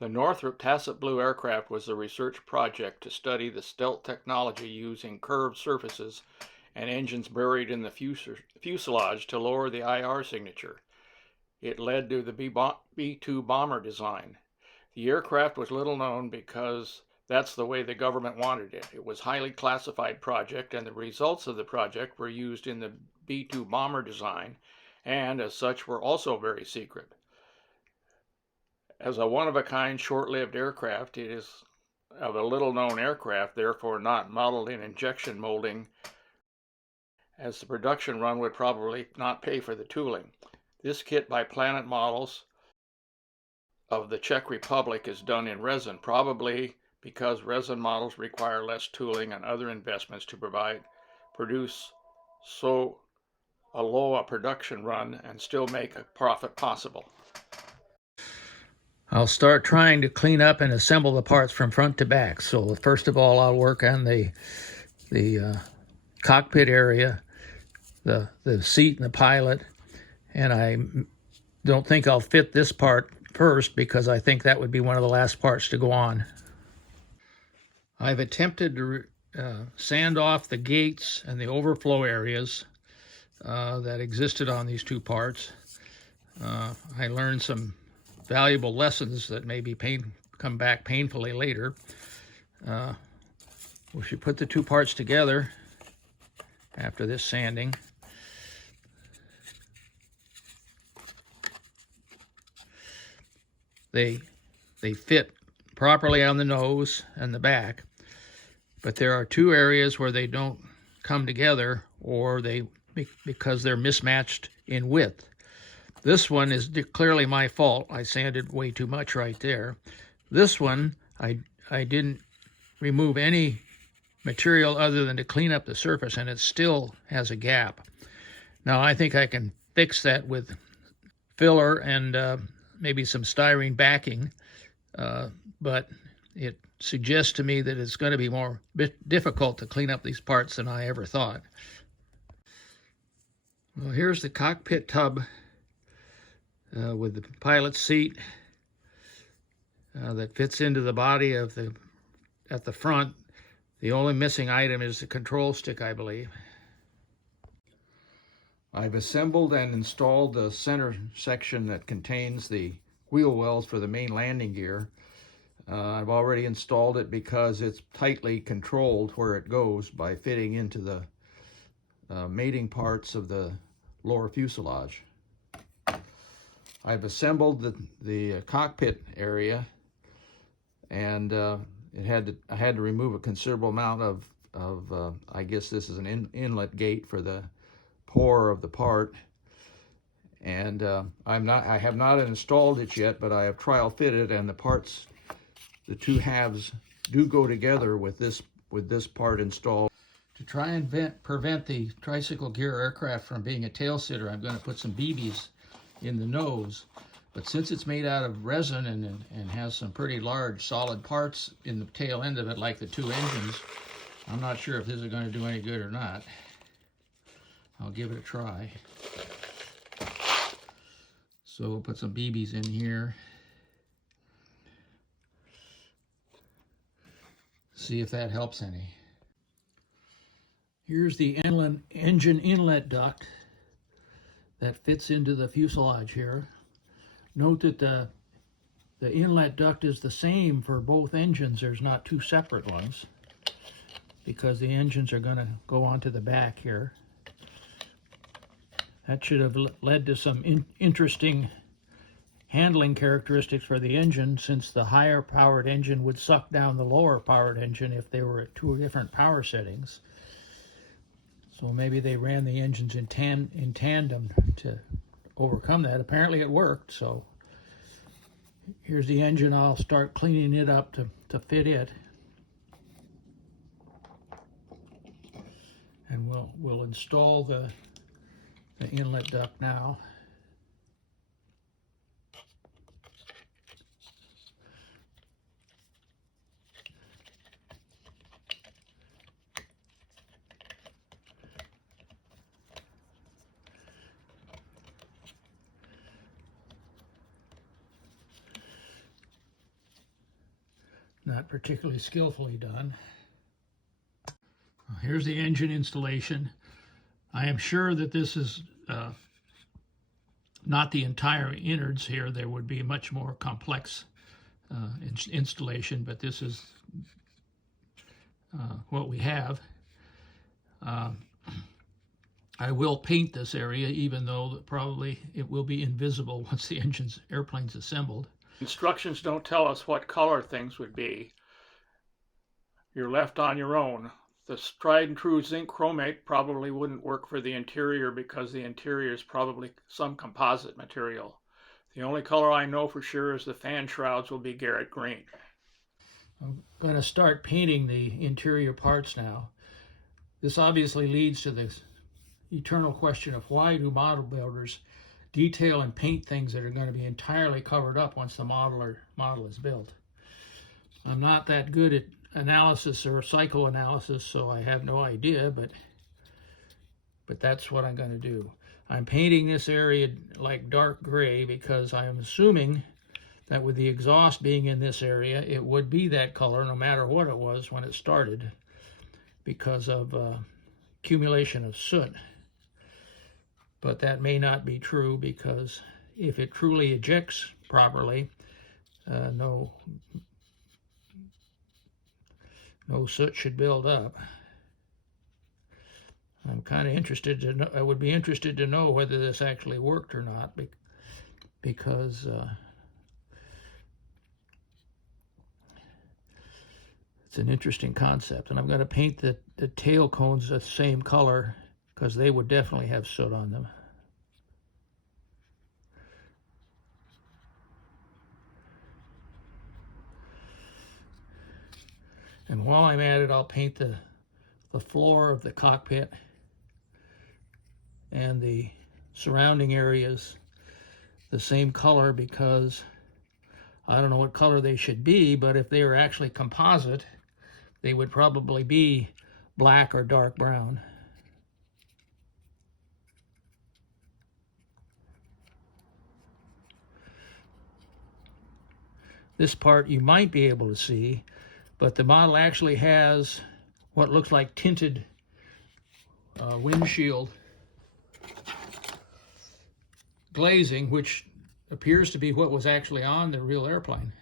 The Northrop Tacit Blue aircraft was a research project to study the stealth technology using curved surfaces and engines buried in the fuselage to lower the IR signature. It led to the B-2 bomber design. The aircraft was little known because that's the way the government wanted it. It was a highly classified project, and the results of the project were used in the B-2 bomber design, and as such were also very secret. As a one-of-a-kind, short-lived aircraft, it is of a little-known aircraft, therefore not modeled in injection molding, as the production run would probably not pay for the tooling. This kit by Planet Models of the Czech Republic is done in resin, probably because resin models require less tooling and other investments to produce so a low a production run and still make a profit possible. I'll start trying to clean up and assemble the parts from front to back. So first of all, I'll work on the cockpit area, the seat and the pilot, and I don't think I'll fit this part first because I think that would be one of the last parts to go on. I've attempted to sand off the gates and the overflow areas that existed on these two parts. I learned some valuable lessons that maybe come back painfully later. We should put the two parts together after this sanding. They fit properly on the nose and the back, but there are two areas where they don't come together, or because they're mismatched in width. This one is clearly my fault. I sanded way too much right there. This one, I didn't remove any material other than to clean up the surface, and it still has a gap. Now I think I can fix that with filler and maybe some styrene backing, but it suggests to me that it's going to be more difficult to clean up these parts than I ever thought. Well, here's the cockpit tub with the pilot's seat that fits into the body at the front. The only missing item is the control stick, I believe. I've assembled and installed the center section that contains the wheel wells for the main landing gear. I've already installed it because it's tightly controlled where it goes by fitting into the mating parts of the lower fuselage. I've assembled the cockpit area, and I had to remove a considerable amount of I guess this is an inlet gate for the pour of the part, and I have not installed it yet, but I have trial fitted, and the parts, the two halves do go together with this part installed. To try and prevent the tricycle gear aircraft from being a tail sitter, I'm going to put some BBs in the nose, but since it's made out of resin and has some pretty large solid parts in the tail end of it, like the two engines, I'm not sure if this is going to do any good or not. I'll give it a try. So we'll put some BBs in here. See if that helps any. Here's the engine inlet duct that fits into the fuselage here. Note that the inlet duct is the same for both engines. There's not two separate ones because the engines are going to go onto the back here. That should have led to some interesting handling characteristics for the engine, since the higher powered engine would suck down the lower powered engine if they were at two different power settings. So maybe they ran the engines in tandem to overcome that. Apparently it worked. So here's the engine. I'll start cleaning it up to fit it. And we'll install the inlet duct now. not particularly skillfully done. Here's the engine installation. I am sure that this is not the entire innards here. There would be a much more complex installation, but this is what we have. I will paint this area, even though probably it will be invisible once the airplane's assembled. Instructions don't tell us what color things would be. You're left on your own. The tried and true zinc chromate probably wouldn't work for the interior because the interior is probably some composite material. The only color I know for sure is the fan shrouds will be Garrett green. I'm going to start painting the interior parts now. This obviously leads to this eternal question of why do model builders detail and paint things that are going to be entirely covered up once the model is built. I'm not that good at analysis or psychoanalysis, so I have no idea, but that's what I'm going to do. I'm painting this area like dark gray because I'm assuming that with the exhaust being in this area, it would be that color no matter what it was when it started because of accumulation of soot. But that may not be true because if it truly ejects properly, no soot should build up. I'm kind of interested to know, I would be interested to know whether this actually worked or not, because it's an interesting concept. And I'm going to paint the tail cones the same color because they would definitely have soot on them. And while I'm at it, I'll paint the floor of the cockpit and the surrounding areas the same color because I don't know what color they should be, but if they were actually composite, they would probably be black or dark brown. This part you might be able to see, but the model actually has what looks like tinted windshield glazing, which appears to be what was actually on the real airplane.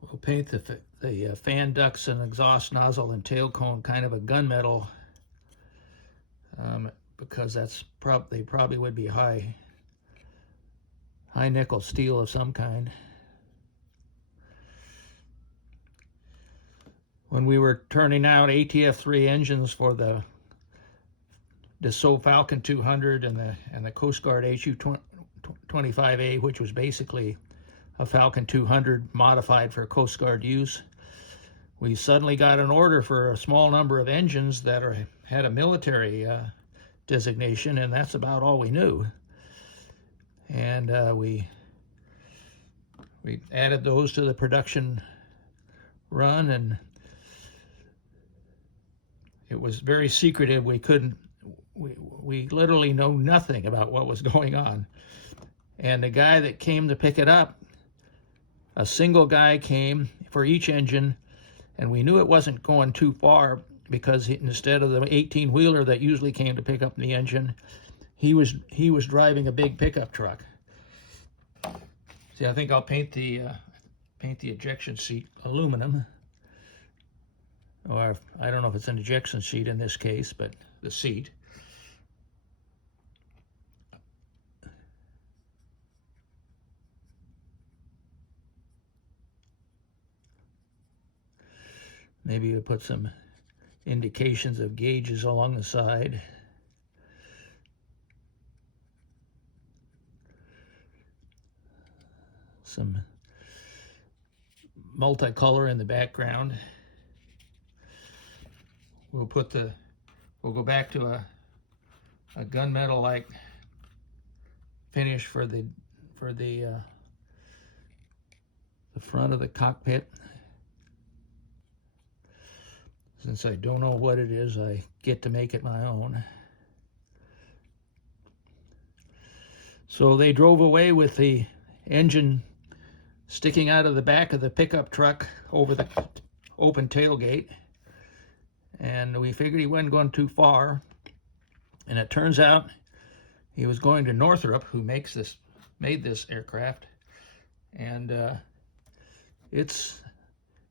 We'll paint the fan ducts and exhaust nozzle and tail cone kind of a gunmetal because that's they probably would be high nickel steel of some kind. When we were turning out ATF-3 engines for the Dassault Falcon 200 and the Coast Guard HU-25A, which was basically a Falcon 200 modified for Coast Guard use, we suddenly got an order for a small number of engines that had a military designation, and that's about all we knew. And we added those to the production run, and it was very secretive. We literally know nothing about what was going on. And the guy that came to pick it up, a single guy came for each engine, and we knew it wasn't going too far because instead of the 18-wheeler that usually came to pick up the engine, he was driving a big pickup truck. See, I think I'll paint the ejection seat aluminum, or I don't know if it's an ejection seat in this case, but the seat. Maybe we'll put some indications of gauges along the side. Some multicolor in the background. We'll go back to a gunmetal-like finish for the front of the cockpit. Since I don't know what it is, I get to make it my own. So they drove away with the engine sticking out of the back of the pickup truck over the open tailgate. And we figured he wasn't going too far. And it turns out he was going to Northrop, who made this aircraft. And it's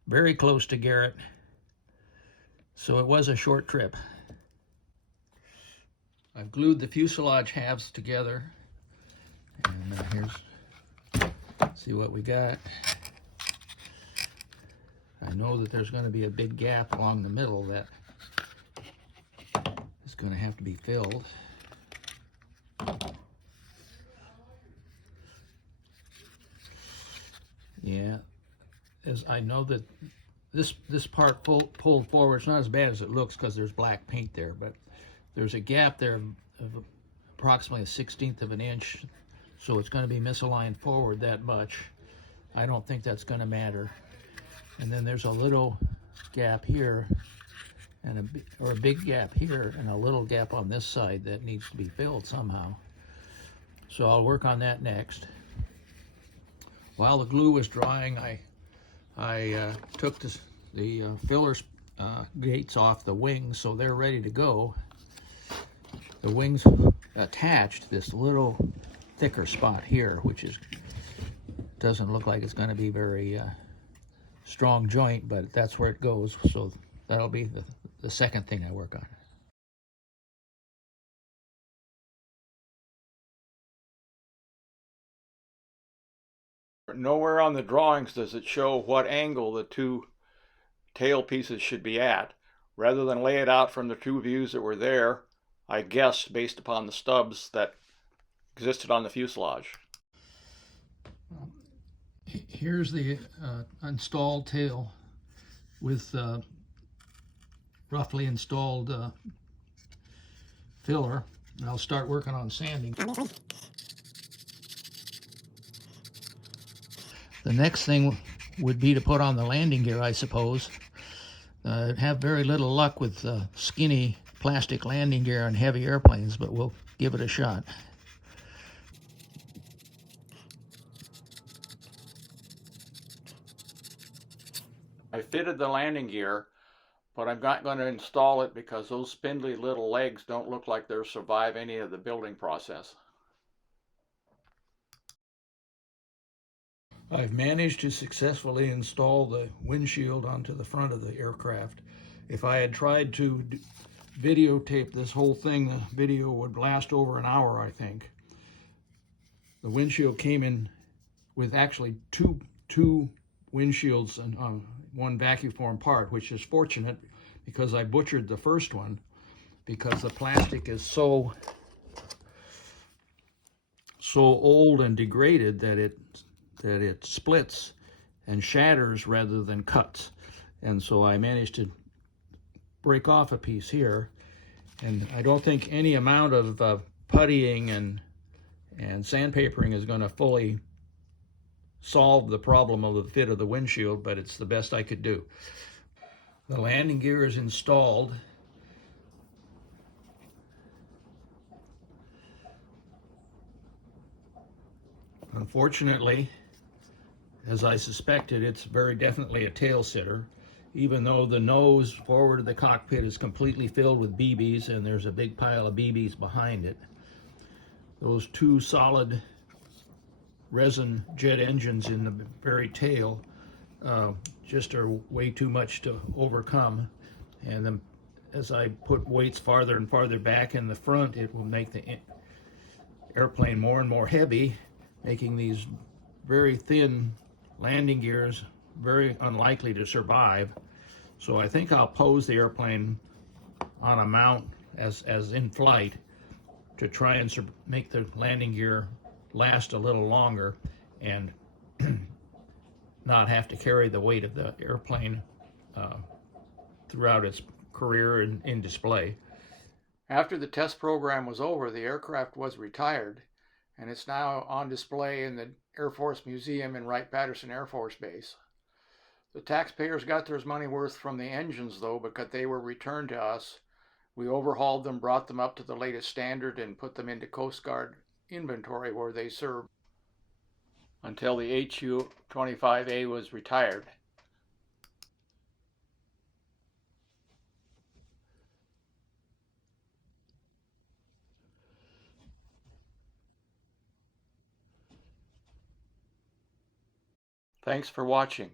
very close to Garrett. So it was a short trip. I've glued the fuselage halves together. And see what we got. I know that there's going to be a big gap along the middle that is going to have to be filled. Yeah, as I know that this part pulled forward, it's not as bad as it looks because there's black paint there, but there's a gap there of approximately 1/16 of an inch, so it's going to be misaligned forward that much. I don't think that's going to matter. And then there's a little gap here, and a big gap here, and a little gap on this side that needs to be filled somehow. So I'll work on that next. While the glue was drying, I took the filler gates off the wings, so they're ready to go. The wings attached this little thicker spot here, which doesn't look like it's going to be very strong joint, but that's where it goes. So that'll be the second thing I work on. Nowhere on the drawings does it show what angle the two tail pieces should be at. Rather than lay it out from the two views that were there, I guessed based upon the stubs that existed on the fuselage. Here's the installed tail with roughly installed filler. And I'll start working on sanding. The next thing would be to put on the landing gear, I suppose. Have very little luck with skinny plastic landing gear on heavy airplanes, but we'll give it a shot. I fitted the landing gear, but I'm not going to install it because those spindly little legs don't look like they'll survive any of the building process. I've managed to successfully install the windshield onto the front of the aircraft. If I had tried to videotape this whole thing, the video would last over an hour, I think. The windshield came in with actually two windshields and one vacuum form part, which is fortunate because I butchered the first one because the plastic is so old and degraded that it splits and shatters rather than cuts. And so I managed to break off a piece here, and I don't think any amount of puttying and sandpapering is going to fully solve the problem of the fit of the windshield, but it's the best I could do. The landing gear is installed. Unfortunately, as I suspected, it's very definitely a tail sitter, even though the nose forward of the cockpit is completely filled with BBs and there's a big pile of BBs behind it. Those two solid resin jet engines in the very tail just are way too much to overcome, and then as I put weights farther and farther back in the front, it will make the airplane more and more heavy, making these very thin landing gears very unlikely to survive. So I think I'll pose the airplane on a mount as in flight to try and make the landing gear last a little longer and not have to carry the weight of the airplane throughout its career in display. After the test program was over, the aircraft was retired, and it's now on display in the Air Force Museum in Wright-Patterson Air Force Base. The taxpayers got their money worth from the engines, though, because they were returned to us. We overhauled them, brought them up to the latest standard, and put them into Coast Guard inventory where they serve. until the HU-25A was retired. Thanks for watching.